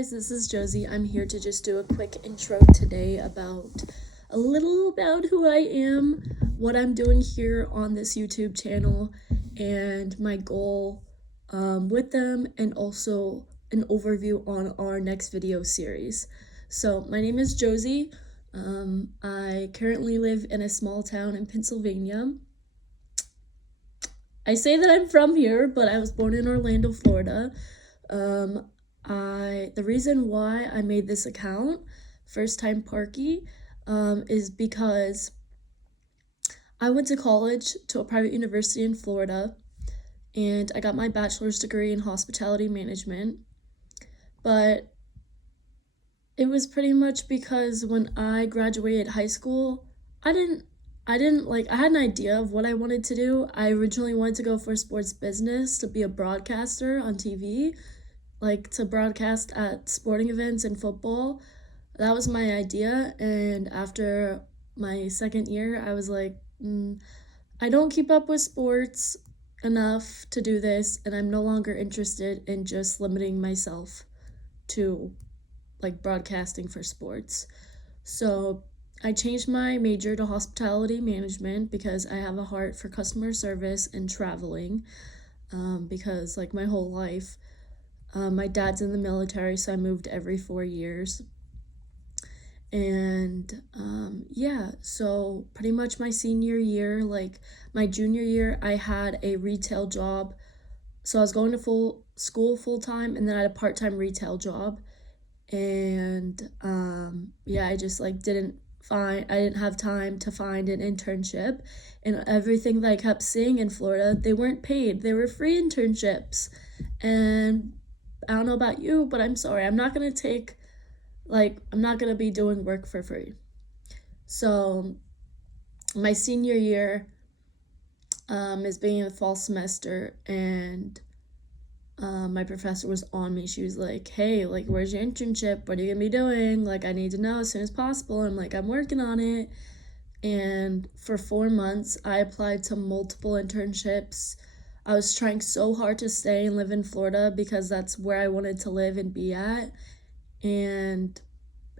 guys, this is Josie. I'm here to just do a quick intro today about a little about who I am, what I'm doing here on this YouTube channel, and my goal with them, and also an overview on our next video series. So my name is Josie. I currently live in a small town in Pennsylvania. I say that I'm from here, but I was born in Orlando, Florida. The reason why I made this account, FirstTimeParkie, is because I went to college to a private university in Florida, and I got my bachelor's degree in hospitality management. But it was pretty much because when I graduated high school, I had an idea of what I wanted to do. I originally wanted to go for sports business, to be a broadcaster on TV, like to broadcast at sporting events and football. That was my idea. And after my second year, I was like, I don't keep up with sports enough to do this, and I'm no longer interested in just limiting myself to like broadcasting for sports. So I changed my major to hospitality management because I have a heart for customer service and traveling, because like my whole life, my dad's in the military, so I moved every 4 years. And so pretty much my senior year, like my junior year, I had a retail job. So I was going to school full time, and then I had a part-time retail job. And I just like I didn't have time to find an internship, and everything that I kept seeing in Florida, they weren't paid. They were free internships. And I don't know about you, but I'm sorry, I'm not gonna be doing work for free. So my senior year is being a fall semester, and my professor was on me. She was like, hey, like, where's your internship? What are you gonna be doing? Like, I need to know as soon as possible. I'm like, I'm working on it. And for 4 months, I applied to multiple internships. I was trying so hard to stay and live in Florida because that's where I wanted to live and be at. And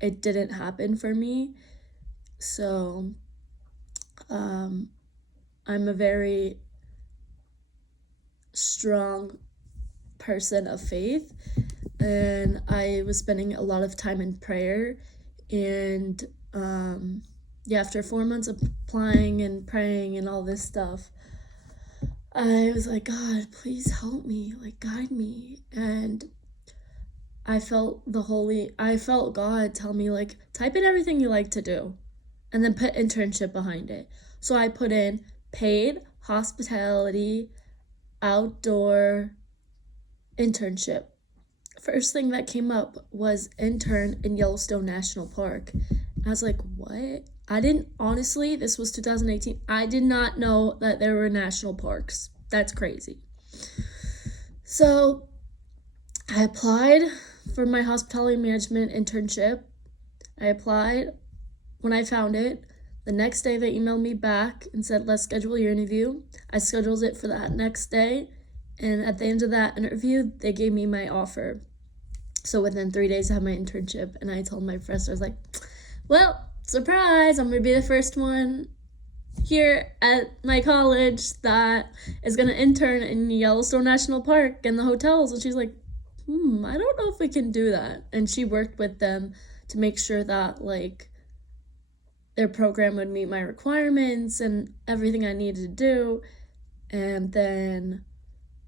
it didn't happen for me. So I'm a very strong person of faith, and I was spending a lot of time in prayer. And after 4 months of applying and praying and all this stuff, I was like, God, please help me, like, guide me. And I felt God tell me, like, type in everything you like to do and then put internship behind it. So I put in paid hospitality outdoor internship. First thing that came up was intern in Yellowstone National Park. I was like, what? Honestly, this was 2018. I did not know that there were national parks. That's crazy. So I applied for my hospitality management internship. I applied. When I found it, the next day they emailed me back and said, let's schedule your interview. I scheduled it for that next day. And at the end of that interview, they gave me my offer. So within 3 days, I had my internship. And I told my professor, I was like, well, surprise, I'm going to be the first one here at my college that is going to intern in Yellowstone National Park and the hotels. And she's like, I don't know if we can do that. And she worked with them to make sure that, like, their program would meet my requirements and everything I needed to do. And then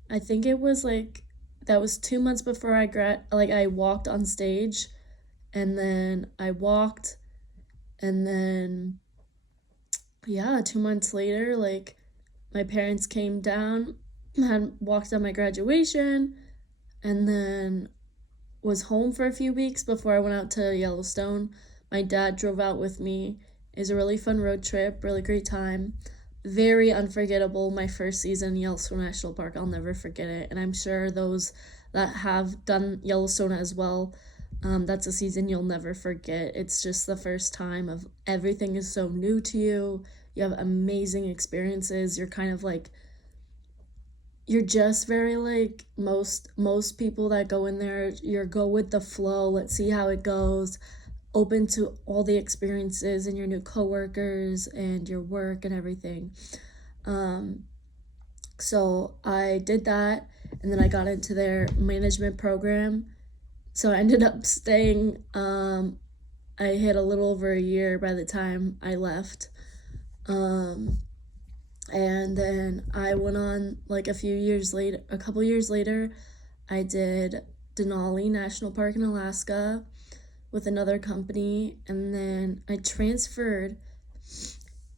I think it was like, that was 2 months before I walked on stage. And then I walked, and then 2 months later, like, my parents came down, had walked on my graduation, and then was home for a few weeks before I went out to Yellowstone. My dad drove out with me. It was a really fun road trip, really great time. Very unforgettable. My first season in Yellowstone National Park, I'll never forget it. And I'm sure those that have done Yellowstone as well, that's a season you'll never forget. It's just the first time of everything is so new to you. You have amazing experiences. You're kind of like, you're just very like most people that go in there, you're go with the flow, let's see how it goes, open to all the experiences and your new coworkers and your work and everything. So I did that, and then I got into their management program. So I ended up staying. I hit a little over a year by the time I left. And then I went on like a couple years later, I did Denali National Park in Alaska with another company, and then I transferred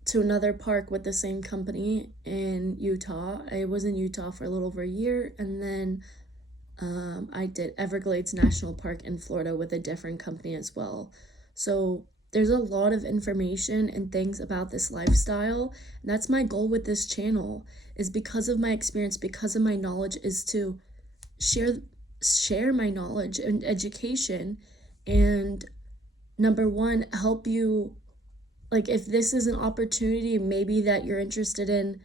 to another park with the same company in Utah. I was in Utah for a little over a year, and then I did Everglades National Park in Florida with a different company as well. So there's a lot of information and things about this lifestyle. And that's my goal with this channel, is because of my experience, because of my knowledge, is to share my knowledge and education, and number one, help you, like if this is an opportunity maybe that you're interested in,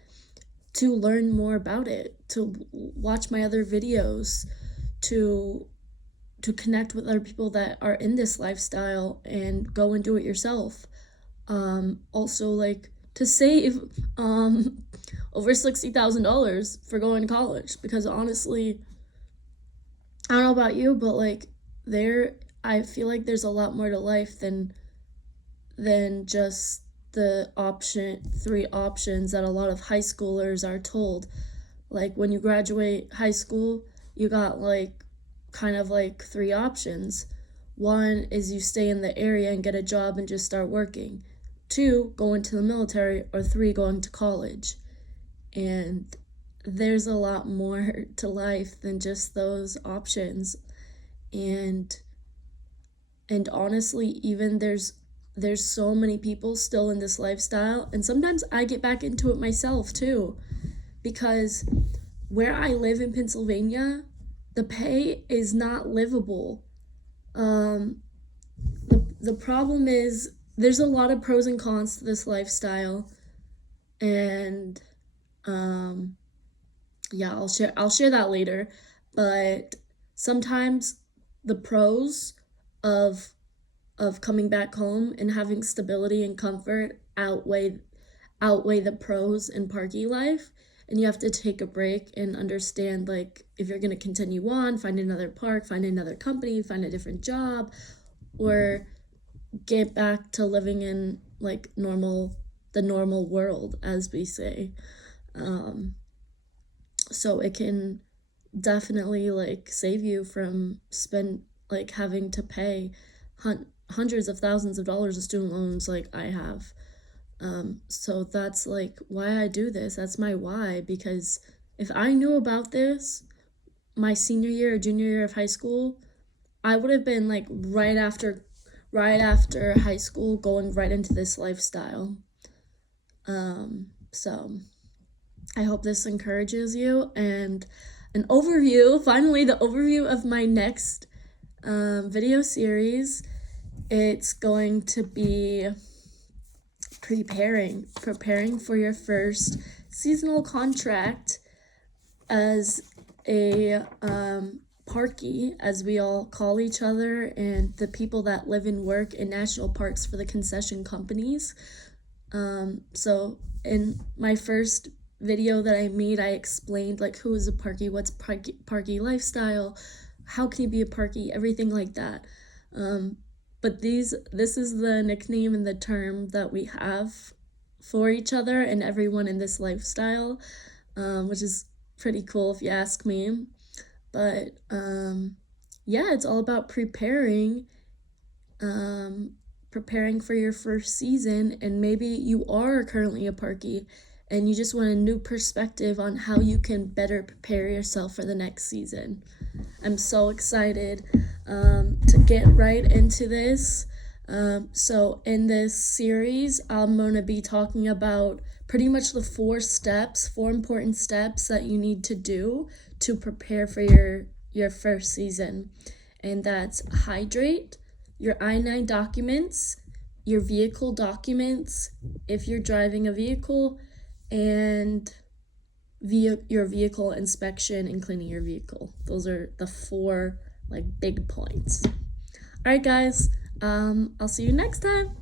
to learn more about it, to watch my other videos, to connect with other people that are in this lifestyle and go and do it yourself. Also, like, to save over $60,000 for going to college, because honestly, I don't know about you, but like I feel like there's a lot more to life than just the three options that a lot of high schoolers are told. Like when you graduate high school, you got like kind of like three options. One is you stay in the area and get a job and just start working. Two, go into the military, or three, going to college. And there's a lot more to life than just those options. And honestly, even there's so many people still in this lifestyle, and sometimes I get back into it myself too, because where I live in Pennsylvania, the pay is not livable. The problem is there's a lot of pros and cons to this lifestyle, and yeah, I'll share that later. But sometimes the pros of coming back home and having stability and comfort outweigh the pros in parkie life, and you have to take a break and understand, like, if you're going to continue on, find another park, find another company, find a different job, or get back to living in like the normal world, as we say. So it can definitely like save you from having to pay hundreds of thousands of dollars of student loans like I have. So that's like why I do this. That's my why, because if I knew about this my senior year or junior year of high school, I would have been like right after high school going right into this lifestyle. So I hope this encourages you. And finally the overview of my next video series. It's going to be preparing for your first seasonal contract as a parkie, as we all call each other, and the people that live and work in national parks for the concession companies. So in my first video that I made, I explained like who is a parkie, what's parkie lifestyle, how can you be a parkie, everything like that. But this is the nickname and the term that we have for each other and everyone in this lifestyle, which is pretty cool if you ask me. But yeah, it's all about preparing for your first season. And maybe you are currently a parkie and you just want a new perspective on how you can better prepare yourself for the next season. I'm so excited to get right into this. So in this series, I'm going to be talking about pretty much the four important steps that you need to do to prepare for your first season. And that's hydrate, your I-9 documents, your vehicle documents, if you're driving a vehicle, and your vehicle inspection and cleaning your vehicle. Those are the 4 like big points. All right, guys. I'll see you next time.